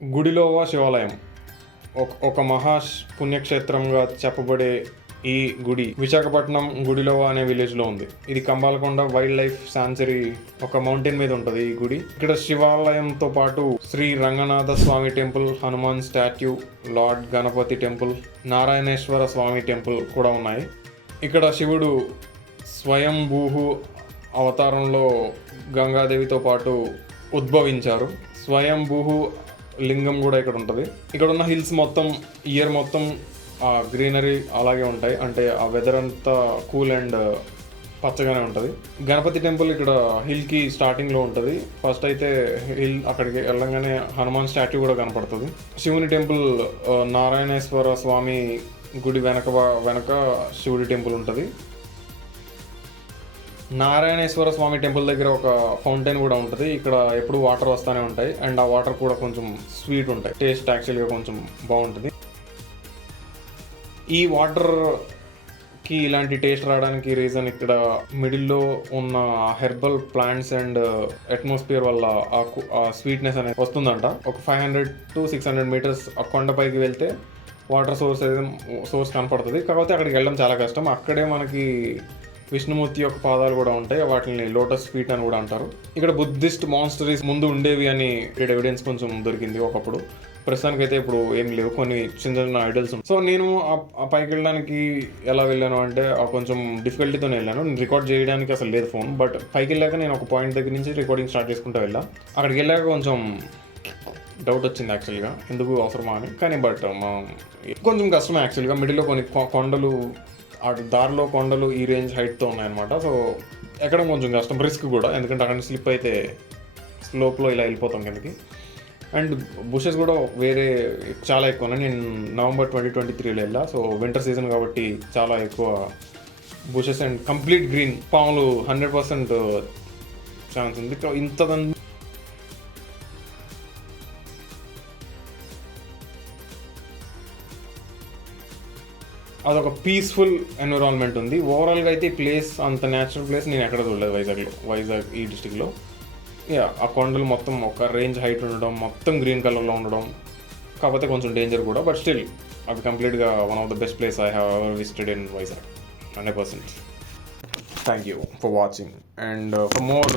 గుడిలోవా శివాలయం ఒక పుణ్యక్షేత్రంగా చెప్పబడే ఈ గుడి విశాఖపట్నం గుడిలోవా అనే విలేజ్లో ఉంది. ఇది కంబాలకొండ వైల్డ్ లైఫ్ శాంచురీ ఒక మౌంటైన్ మీద ఉంటుంది ఈ గుడి. ఇక్కడ శివాలయంతో పాటు Sri Ranganatha Swamy temple, Hanuman statue, Lord Ganapathi temple, Narayaneswara Swamy temple కూడా ఉన్నాయి. ఇక్కడ శివుడు స్వయంభూ అవతారంలో గంగాదేవితో పాటు ఉద్భవించారు. స్వయంభూ లింగం కూడా ఇక్కడ ఉంటుంది. ఇక్కడ ఉన్న హిల్స్ మొత్తం ఇయర్ మొత్తం గ్రీనరీ అలాగే ఉంటాయి. అంటే ఆ వెదర్ అంతా కూల్ అండ్ పచ్చగానే ఉంటుంది. గణపతి టెంపుల్ ఇక్కడ హిల్కి స్టార్టింగ్లో ఉంటుంది. ఫస్ట్ అయితే హిల్ అక్కడికి వెళ్ళంగానే హనుమాన్ స్టాట్యూ కూడా కనపడుతుంది. శివుని టెంపుల్ నారాయణేశ్వర స్వామి గుడి వెనక శివుడి టెంపుల్ ఉంటుంది. నారాయణేశ్వర స్వామి టెంపుల్ దగ్గర ఒక ఫౌంటైన్ కూడా ఉంటుంది. ఇక్కడ ఎప్పుడు వాటర్ వస్తూనే ఉంటాయి అండ్ ఆ వాటర్ కూడా కొంచెం స్వీట్ ఉంటాయి. టేస్ట్ యాక్చువల్గా కొంచెం బాగుంటుంది. ఈ వాటర్కి ఇలాంటి టేస్ట్ రావడానికి రీజన్ ఇక్కడ మిడిల్లో ఉన్న హెర్బల్ ప్లాంట్స్ అండ్ అట్మాస్ఫియర్ వల్ల ఆ స్వీట్నెస్ అనేది వస్తుందంట. ఒక 500 to 600 meters ఆ కొండపైకి వెళ్తే వాటర్ సోర్స్ కనపడుతుంది. కాకపోతే అక్కడికి వెళ్ళడం చాలా కష్టం. అక్కడే మనకి విష్ణుమూర్తి యొక్క పాదాలు కూడా ఉంటాయి. వాటిని లోటస్ ఫీట్ అని కూడా అంటారు. ఇక్కడ బుద్ధిస్ట్ మాన్స్టరీస్ ముందు ఉండేవి అని ఎవిడెన్స్ కొంచెం దొరికింది ఒకప్పుడు. ప్రస్తుతానికి అయితే ఇప్పుడు ఏం లేవు, కొన్ని చిన్న చిన్న ఐడల్స్. సో నేను ఆ పైకి వెళ్ళడానికి ఎలా వెళ్ళాను అంటే కొంచెం డిఫికల్టీతోనే వెళ్ళాను. నేను రికార్డ్ చేయడానికి అసలు లేదు ఫోన్. బట్ పైకి వెళ్ళాక నేను ఒక పాయింట్ దగ్గర నుంచి రికార్డింగ్ స్టార్ట్ చేసుకుంటూ వెళ్ళా. అక్కడికి వెళ్ళాక కొంచెం డౌట్ వచ్చింది యాక్చువల్గా, ఎందుకు అవసరమా అని. కానీ బట్ కొంచెం కష్టమే యాక్చువల్గా. మిడిల్లో కొన్ని కొండలు, దారిలో కొండలు ఈ రేంజ్ హైట్తో ఉన్నాయన్నమాట. సో ఎక్కడం కొంచెం కష్టం, రిస్క్ కూడా. ఎందుకంటే అక్కడ స్లిప్ అయితే స్లోప్లో ఇలా వెళ్ళిపోతాం కిందకి. అండ్ బుషెస్ కూడా వేరే చాలా ఎక్కువ ఉన్నాయి. నేను November 2023లో వెళ్ళా. సో వింటర్ సీజన్ కాబట్టి చాలా ఎక్కువ బుషెస్ అండ్ కంప్లీట్ గ్రీన్. పాములు 100% ఛాన్స్ ఉంది. ఇంతదంతా అదొక పీస్ఫుల్ ఎన్విరాన్మెంట్ ఉంది. ఓవరాల్గా అయితే ఈ ప్లేస్ అంత న్యాచురల్ ప్లేస్ నేను ఎక్కడ చూడలేదు వైజాగ్ ఈ డిస్టిక్లో. ఆ కొండలు మొత్తం ఒక రేంజ్ హైట్ ఉండడం, మొత్తం గ్రీన్ కలర్లో ఉండడం. కాకపోతే కొంచెం డేంజర్ కూడా. బట్ స్టిల్ అది కంప్లీట్గా one of the best place I have ever visited in Vizag 100%. Thank you for watching and for more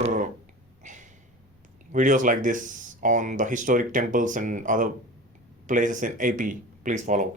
videos like this on the historic temples and other places in AP, please follow.